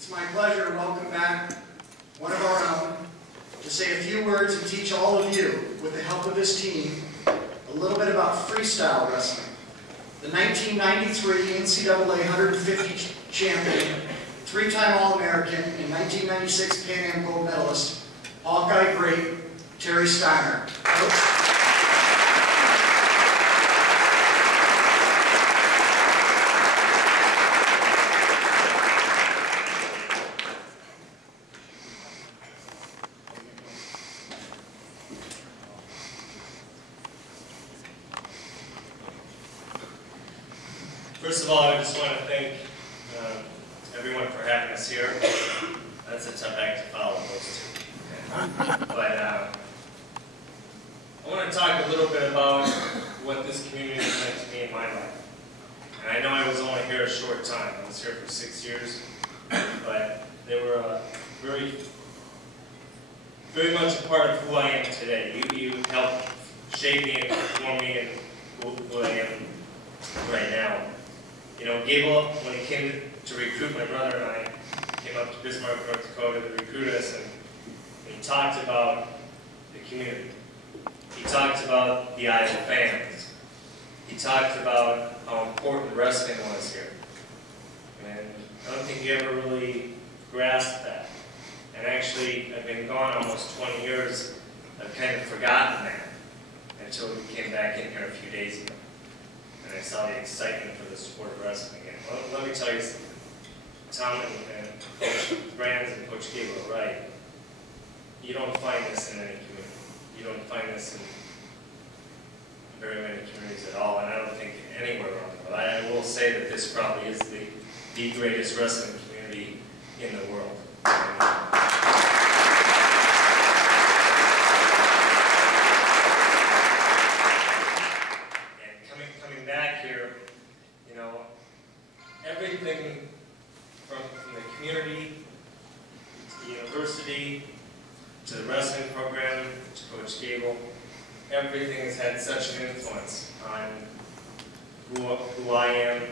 It's my pleasure to welcome back one of our own to say a few words and teach all of you, with the help of his team, a little bit about freestyle wrestling. The 1993 NCAA 150 champion, three-time All-American, and 1996 Pan Am gold medalist, Hawkeye great Terry Steiner. First of all, I just want to thank everyone for having us here. That's a tough act to follow, those two. But I want to talk a little bit about what this community has meant to me in my life. And I know I was only here a short time. I was here for 6 years. But they were very much a part of who I am today. You helped shape me and form me and who I am right now. You know, Gable, when he came to recruit my brother and I, came up to Bismarck, North Dakota to recruit us, and he talked about the community. He talked about the idle fans. He talked about how important wrestling was here. And I don't think he ever really grasped that. And actually, I've been gone almost 20 years. I've kind of forgotten that until we came back in here a few days ago. And I saw the excitement for the sport of wrestling again. Well, let me tell you something. Tom and Coach Brands and Coach Gable are right. You don't find this in any community. You don't find this in very many communities at all, and I don't think anywhere around the world. I will say that this probably is the greatest wrestling community in the world. Coming back here, you know, everything from the community to the university to the wrestling program to Coach Gable, everything has had such an influence on who I am,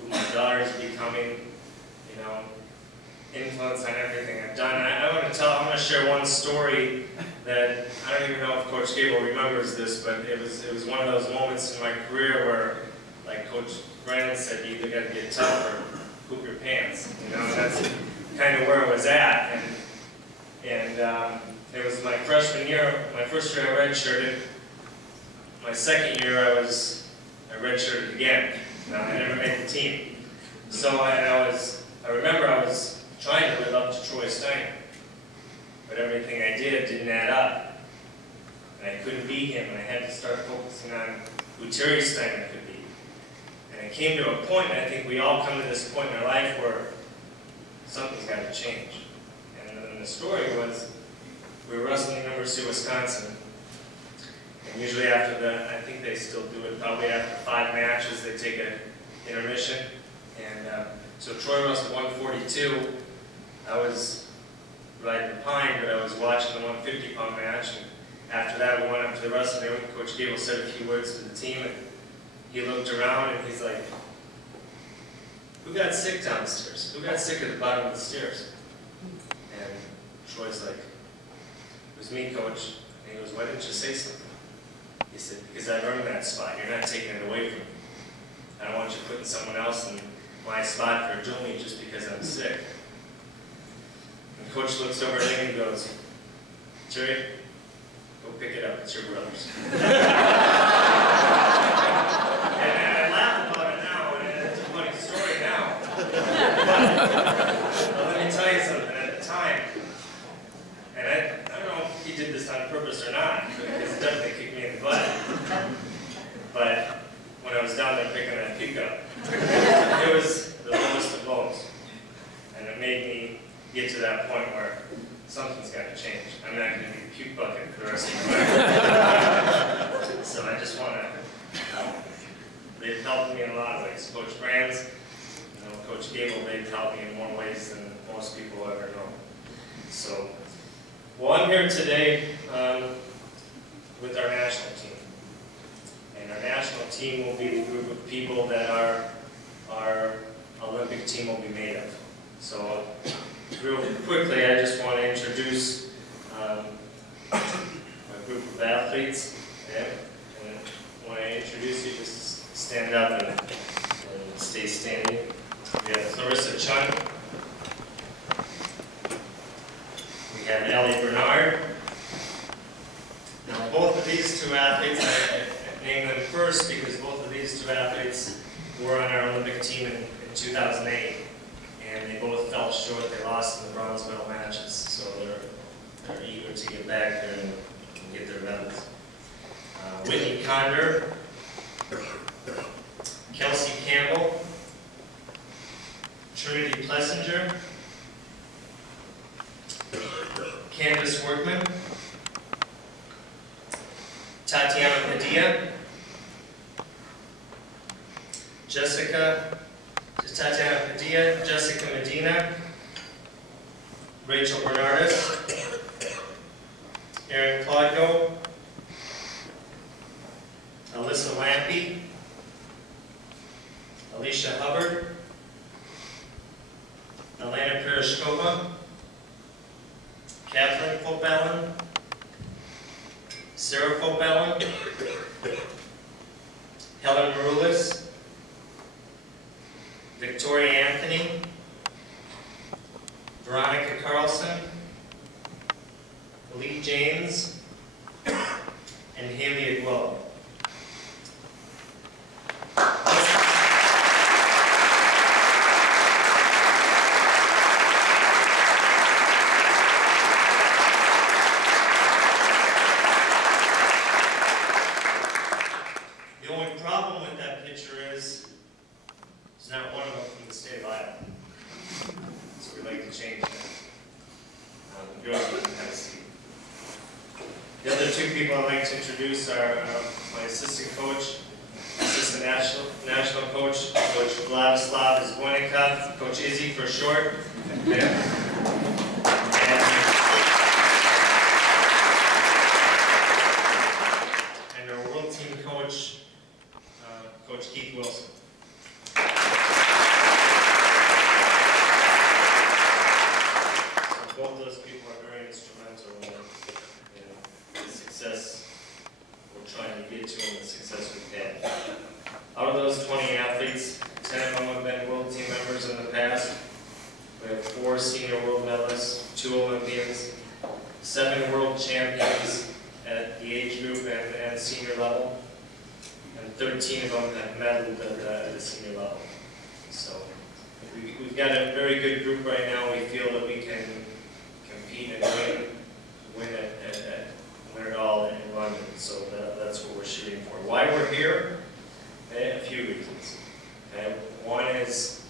who my daughter is becoming, you know, influence on everything I've done. I'm going to share one story that I don't even know if Coach Gable remembers this, but it was one of those moments in my career where, like Coach Brandon said, you either got to get tough or poop your pants. You know, that's kind of where I was at. And it was my freshman year, my first year I redshirted. My second year I redshirted again. I never made the team. So I remember I was trying to live up to Troy Steiner. But everything I did didn't add up. And I couldn't beat him, and I had to start focusing on who Terry Steiner could be. And it came to a point, and I think we all come to this point in our life where something's got to change. And then the story was, we were wrestling at the University of Wisconsin. And usually after I think they still do it, probably after 5 matches, they take an intermission. And so Troy wrestled 142. I was riding the pine, but I was watching the 150-pound match. And after that, we went up to the wrestling room. Coach Gable said a few words to the team, and he looked around and he's like, "Who got sick downstairs? Who got sick at the bottom of the stairs?" And Troy's like, "It was me, Coach." And he goes, "Why didn't you say something?" He said, "Because I've earned that spot. You're not taking it away from me. I don't want you putting someone else in my spot for doing it just because I'm sick." And Coach looks over at him and goes, "Terry, go pick it up. It's your brother's." And I laugh about it now, and it's a funny story now. But let me tell you something. At the time, and I don't know if he did this on purpose or not, because it definitely kicked me in the butt. But when I was down there picking that pickup, it was the lowest of lows. And it made me get to that point where something's got to change. I'm not going to be a puke bucket for the rest of my life. So I just want to, they've helped me in a lot of ways. Coach Brands, you know, Coach Gable, they've helped me in more ways than most people ever know. So, well, I'm here today with our national team. And our national team will be the group of people that our Olympic team will be made of. So real quickly, I just want to introduce a group of athletes. And when I introduce you, just stand up and stay standing. We have Clarissa Chun. We have Ellie Bernard. Now both of these two athletes, I named them first because both of these two athletes were on our Olympic team in 2008. And they both fell short. They lost in the bronze medal matches. So they're eager to get back there and get their medals. Whitney Condor, Kelsey Campbell, Trinity Plessinger, Candace Workman, Tatiana Padilla, Tatiana Padilla, Jessica Medina, Rachel Bernardis, Erin Claudio, Alyssa Lampy, Alicia Hubbard, Elena Perishkova, Catherine Popalin, Sarah Popalin, Helen Maroulis, Victoria Anthony, Veronica Carlson, Lee James, and Haley Aguilera. The only problem with that picture is there's not one of them from the state of Iowa. So we'd like to change that. The girls can have a seat. The other two people I'd like to introduce are my assistant coach, assistant national coach, Coach Vladislav Zvonikov, Coach Izzy for short. And our world team coach, Coach Keith Wilson. So both those people are very instrumental in the success we're trying to get to and the success we've had. Out of those 20 athletes, 10 of them have been world team members in the past. We have 4 senior world medalists, 2 Olympians, 7 world champions at the age group and senior level, and 13 of them have medaled at the senior level. So we've got a very good group right now. We feel that we can compete and win it all in London. So that's what we're shooting for. Why we're here? A few reasons. One is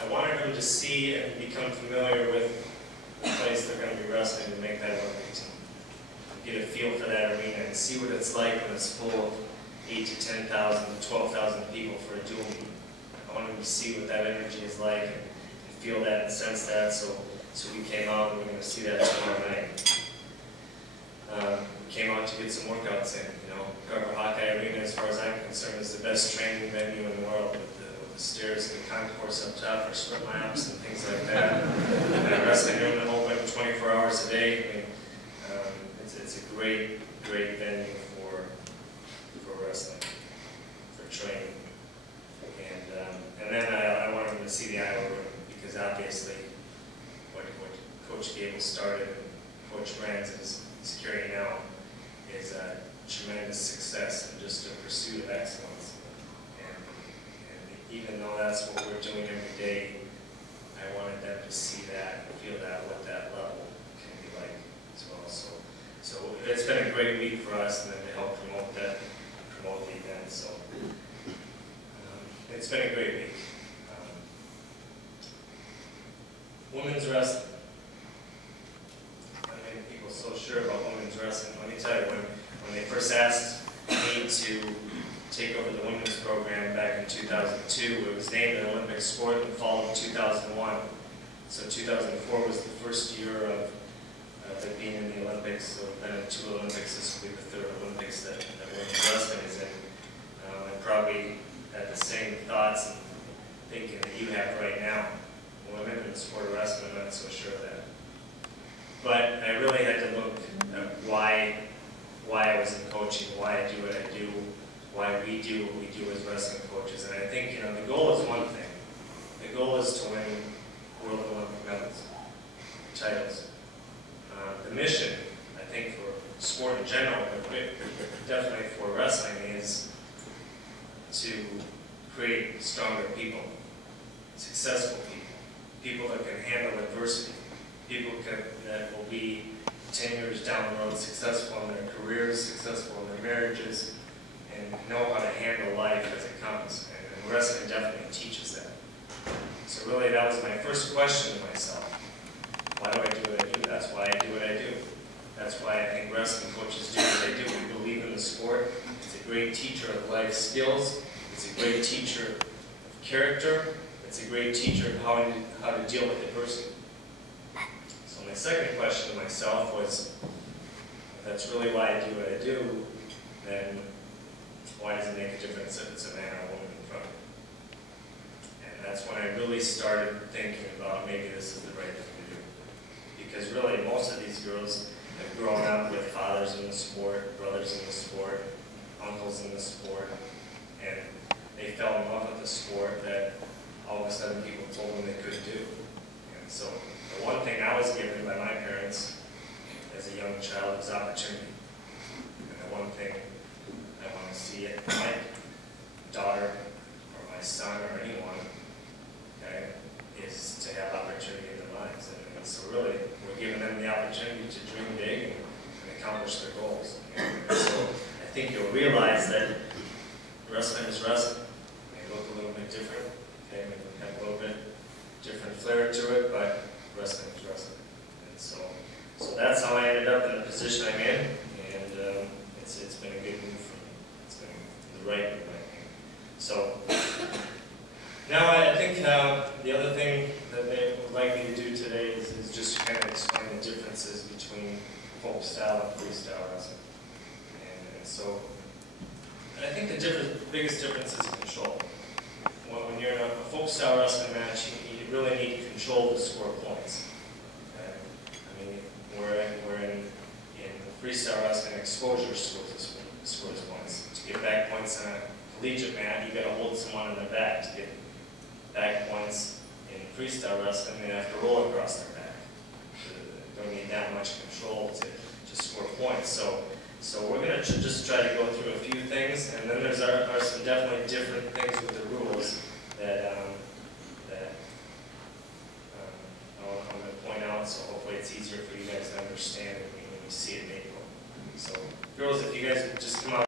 I wanted them to see and become familiar with the place they're going to be wrestling to make that Olympic team. Get a feel for that arena and see what it's like when it's full of 8,000 to 10,000 to 12,000 people for a dual meet. I want them to see what that energy is like and feel that and sense that. So we came out and we're going to see that tomorrow night. We came out to get some workouts in. You know, Carver Hawkeye Arena, as far as I'm concerned, is the best training venue in the world with the stairs and the concourse up top for sprint laps and things like that. And a wrestling room open 24 hours a day. I mean, it's a great venue for wrestling, for training. And then I wanted them to see the Iowa room because obviously what Coach Gable started and Coach Brands is carrying out is a tremendous success and just a pursuit of excellence. And even though that's what we're doing every day, I wanted them to see that and feel that what that level can be like as well. So it's been a great week for us, and then to help promote the event. So it's been a great week. Women's wrestling. I many people so sure about women's wrestling. Let me tell you, when they first asked me to take over the women's program back in 2002, it was named an Olympic sport in the fall of 2001. So 2004 was the first year of it being in the Olympics. So we've been in 2 Olympics. This will be the 3rd Olympics that women's wrestling is in. I probably had the same thoughts and thinking that you have right now. When women in the sport of wrestling, I'm not so sure of that. But I really had to look at why I was in coaching, why I do what I do, why we do what we do as wrestling coaches. And I think, you know, the goal is one thing. The goal is to win world Olympic medals, titles. The mission, I think, for sport in general, but definitely for wrestling, is to create stronger people, successful people that can handle adversity, people that will be 10 years down the road successful in their careers, successful in their marriages, and know how to handle life as it comes. And wrestling definitely teaches that. So really, that was my first question to myself. Why do I do what I do? That's why I do what I do. That's why I think wrestling coaches do what they do. We believe in the sport. It's a great teacher of life skills. It's a great teacher of character. It's a great teacher of how to deal with adversity. So my second question to myself was, if that's really why I do what I do, then why does it make a difference if it's a man or a woman in front of me? And that's when I really started thinking about maybe this is the right thing to do. Because really, most of these girls have grown up with fathers in the sport, brothers in the sport, uncles in the sport, and they fell in love with the sport that all of a sudden people told them they couldn't do. And so the one thing I was given by my parents as a young child was opportunity. And the one thing I want to see in my daughter or my son or anyone, okay, is to have opportunity in their lives. And so really, we're giving them the opportunity to dream big and accomplish their goals. And so I think you'll realize that wrestling is wrestling. It may look a little bit different, okay, maybe have a little bit different flair to it, but wrestling is wrestling. And so that's how I ended up in the position I'm in, and it's been a good move for me. It's been the right move, I think. So now I think the other thing that they would like me to do today is just kind of explain the differences between folk style and freestyle wrestling. And so I think the biggest difference is control. When you're in a folk style wrestling match, you really need control to score points. Okay? I mean, we're in freestyle wrestling, exposure scores points. To get back points on a collegiate mat, you got to hold someone in their back. To get back points in freestyle wrestling, they have to roll across their back. You don't need that much control to score points. So we're going to just try to go through a few things, and then there's are some definitely different things with the rules that I'm going to point out, so hopefully it's easier for you guys to understand it when you see it in April. So girls, if you guys would just